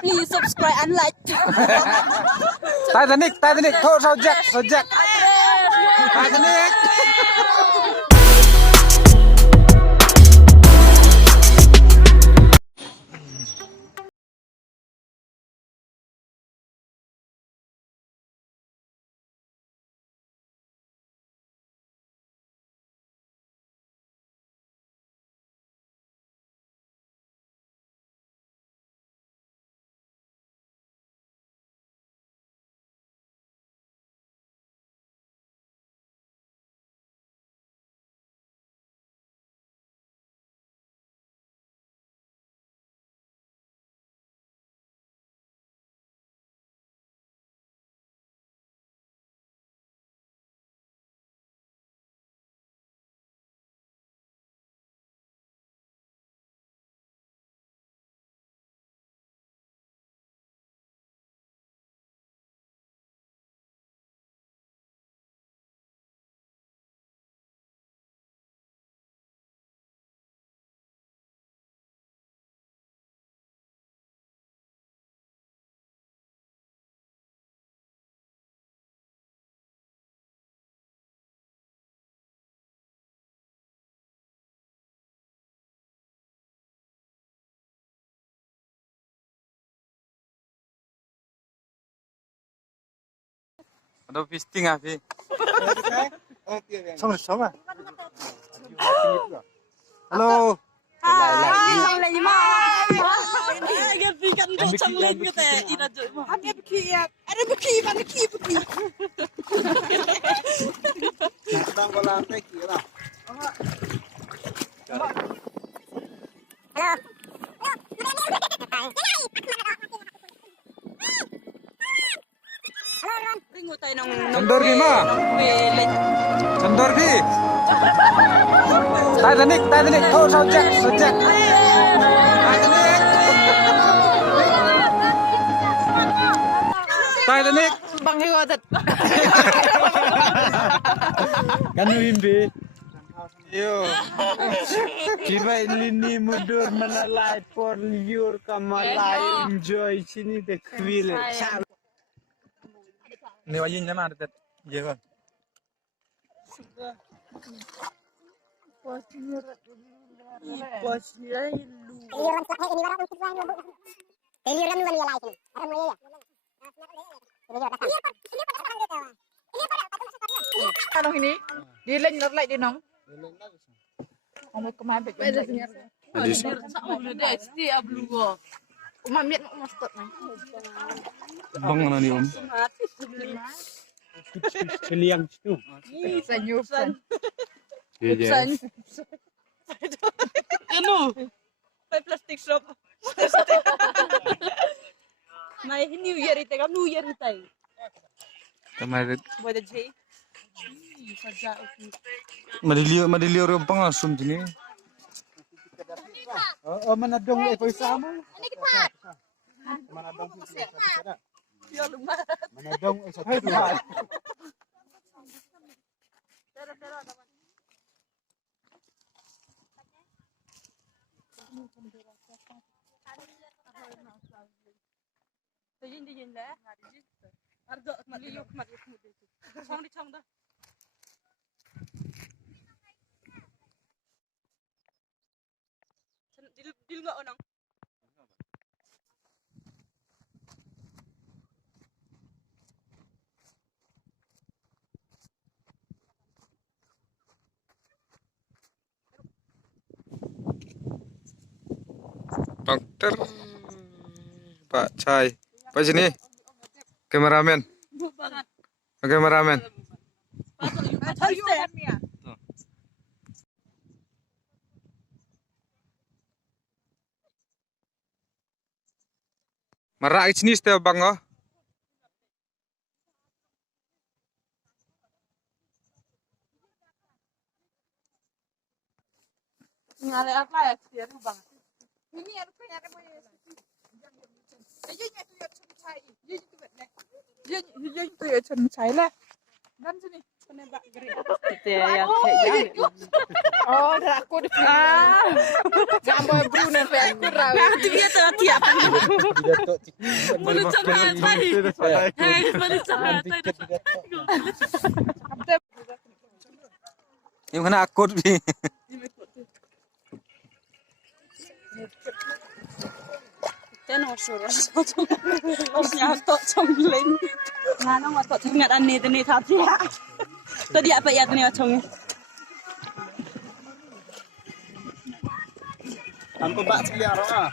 Please subscribe and like. Titanic, thôi sao Jack. Titanic. Ada fisting Afi. Sama. Halo. Cendor Bima. Cendor Bi. Titanic. Oh, sao Jack. Titanic. Bang hewa thật. Kan Wimbi. Yo. Jiwa ini mundur menelai for liur kamalai enjoy sini the kwil. Ini wajibnya mana tet? Iya kan. Ano ini? Diling lại đi nóng. Ông ấy có mai bị bây giờ gì? Udah deh, sih ablu gua. Uma miet mau stop nih. Bang mana nih Om? Keliang situ. Senyusan. Iya. Ano? May plastic shop. May New Year ite kam New Year ite. Kemarin. Boleh sih. Saja oke. Madilio rempang langsung sini. Oh, manadong ito sama. Manadong isa. Ya lumayan. Manadong isa. Dijin lah. Ardo maliyok mudik. Chong dah. Dil nggak onang. Dokter Pak Cai. Pak sini. Kameramen. Kameramen. Marak sini setiap bang oh. Nyari apa ya? Dia bang. Ini harus nyari apa ya? Jadi itu ya chân trái là ngăn chứ đi Oh, dah aku di gambar Bruno aku rawi. Dia tiap mulut sangat hai mulut sangat Yung kena akut bi. tên osur osnya tok chongling ngano ma tok thingat an ni tani tha tia tadi apa ya tani chong Tanpa bak sekali arah.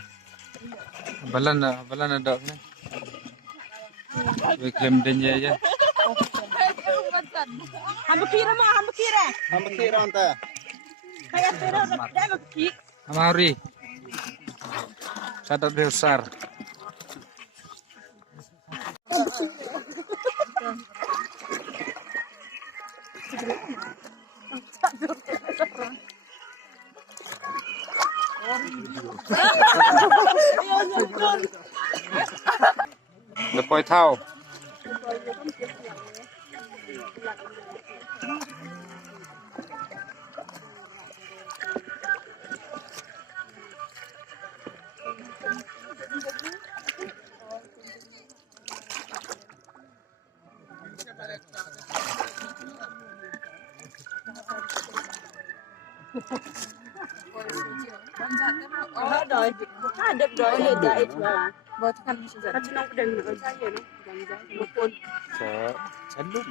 Balan ada ni. Klaim denje aja. hamba kira Hamba kira anta. kayak tera dah ki Amari. Catat besar.Lepoi thau. rồi đẹp rồi để dạy mà Buat kan bisa jadi. kan senang pedang ở saya no jangan một con Cendung.